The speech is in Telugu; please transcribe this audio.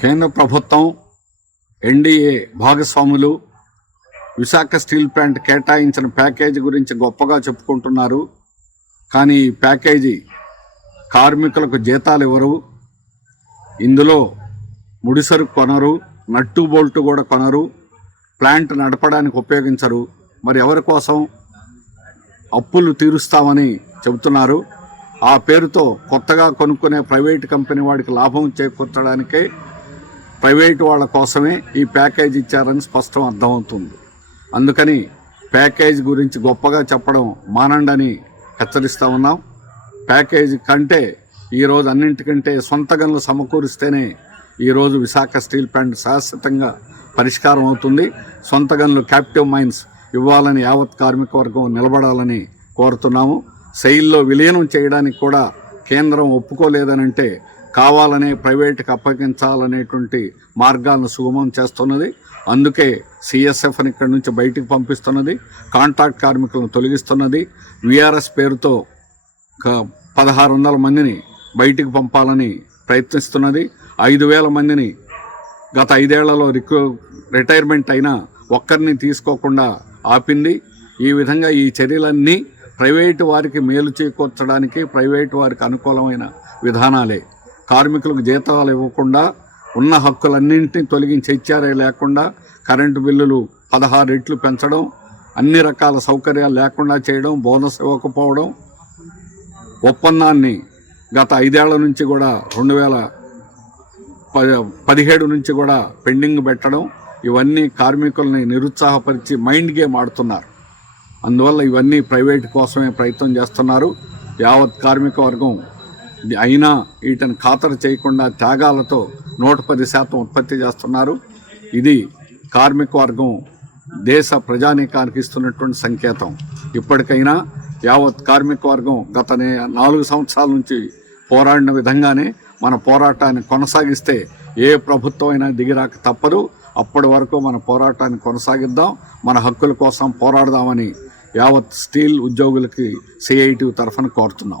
కేంద్ర ప్రభుత్వం ఎన్డీఏ భాగస్వాములు విశాఖ స్టీల్ ప్లాంట్ కేటాయించిన ప్యాకేజీ గురించి గొప్పగా చెప్పుకుంటున్నారు. కానీ ఈ ప్యాకేజీ కార్మికులకు జీతాలు ఇవ్వరు. ఇందులో ముడిసరు కొనరు నట్టు బోల్టు కూడా కొనరు ప్లాంట్ నడపడానికి ఉపయోగించరు. మరి ఎవరి కోసం? అప్పులు తీరుస్తామని చెబుతున్నారు. ఆ పేరుతో కొత్తగా కొనుక్కునే ప్రైవేట్ కంపెనీ వాడికి లాభం చేకూర్చడానికే ప్రైవేట్ వాళ్ళ కోసమే ఈ ప్యాకేజ్ ఇచ్చారని స్పష్టం అర్థమవుతుంది. అందుకని ప్యాకేజ్ గురించి గొప్పగా చెప్పడం మానండని హెచ్చరిస్తూ ఉన్నాం. ప్యాకేజ్ కంటే ఈరోజు అన్నింటికంటే సొంత గనులు సమకూరిస్తేనే ఈరోజు విశాఖ స్టీల్ ప్లాంట్ శాశ్వతంగా పరిష్కారం అవుతుంది. సొంత గనులు క్యాప్టివ్ మైన్స్ ఇవ్వాలని యావత్ కార్మిక వర్గం నిలబడాలని కోరుతున్నాము. సెయిల్లో విలీనం చేయడానికి కూడా కేంద్రం ఒప్పుకోలేదనంటే కావాలనే ప్రైవేట్కి అప్పగించాలనేటువంటి మార్గాలను సుగమం చేస్తున్నది. అందుకే సిఎస్ఎఫ్ని ఇక్కడి నుంచి బయటికి పంపిస్తున్నది. కాంట్రాక్ట్ కార్మికులను తొలగిస్తున్నది. విఆర్ఎస్ పేరుతో పదహారు వందల మందిని బయటికి పంపాలని ప్రయత్నిస్తున్నది. ఐదు వేల మందిని గత ఐదేళ్ళలో రిక్రూ రిటైర్మెంట్ అయినా ఒక్కరిని తీసుకోకుండా ఆపింది. ఈ విధంగా ఈ చర్యలన్నీ ప్రైవేటు వారికి మేలు చేకూర్చడానికి ప్రైవేటు వారికి అనుకూలమైన విధానాలే. కార్మికులకు జీతాలు ఇవ్వకుండా ఉన్న హక్కులన్నింటినీ తొలగించి హెచ్ఆర్ఏ లేకుండా కరెంటు బిల్లులు పదహారు రెట్లు పెంచడం అన్ని రకాల సౌకర్యాలు లేకుండా చేయడం బోనస్ ఇవ్వకపోవడం ఒప్పందాన్ని గత ఐదేళ్ళ నుంచి కూడా రెండు వేల ప- పదిహేడు నుంచి కూడా పెండింగ్ పెట్టడం ఇవన్నీ కార్మికుల్ని నిరుత్సాహపరిచి మైండ్ గేమ్ ఆడుతున్నారు. అందువల్ల ఇవన్నీ ప్రైవేట్ కోసమే ప్రయత్నం చేస్తున్నారు. యావత్ కార్మిక వర్గం అయినా వీటిని ఖాతరు చేయకుండా త్యాగాలతో నూట పది శాతం ఉత్పత్తి చేస్తున్నారు. ఇది కార్మిక వర్గం దేశ ప్రజానీకానికి ఇస్తున్నటువంటి సంకేతం. ఇప్పటికైనా యావత్ కార్మిక వర్గం గత నాలుగు సంవత్సరాల నుంచి పోరాడిన విధంగానే మన పోరాటాన్ని కొనసాగిస్తే ఏ ప్రభుత్వం అయినా దిగిరాక తప్పదు. అప్పటి వరకు మన పోరాటాన్ని కొనసాగిద్దాం. మన హక్కుల కోసం పోరాడదామని యావత్ స్టీల్ ఉద్యోగులకి సిఐటి తరఫున కోరుతున్నాం.